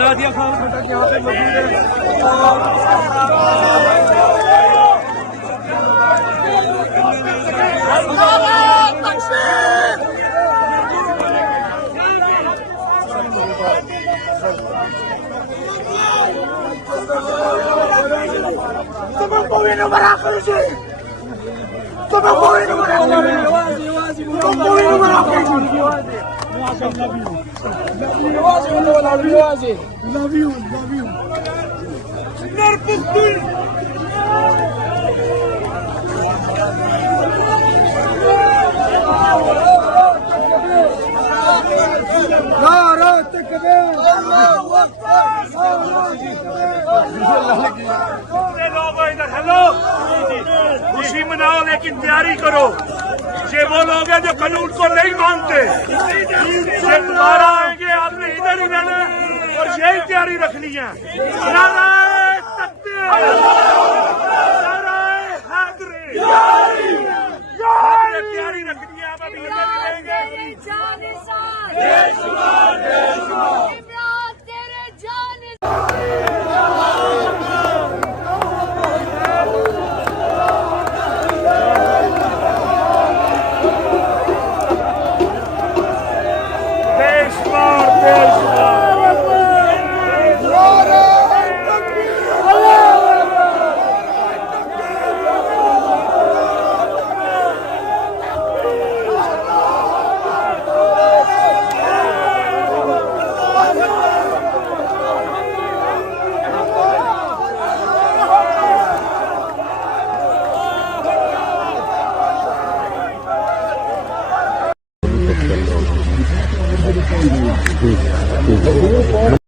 नादिया खान खटक यहाँ पे मौजूद है तुम्हें कोई नहीं बना कर से तुम्हें कोई नहीं बना कर तुम कोई नहीं बना कर love you नरपतुल नारा तकबीर अल्लाहू अकबर हेलो खुशी मनाओ लेकिन तैयारी करो। ये वो लोग हैं जो कानून को नहीं मानते, ये दोबारा आएंगे, आपने इधर ही रहना और यही तैयारी रखनी है। नाराए तकबीर, नाराए हैदरी, तैयारी रखनी है। आप अभी ठीक है।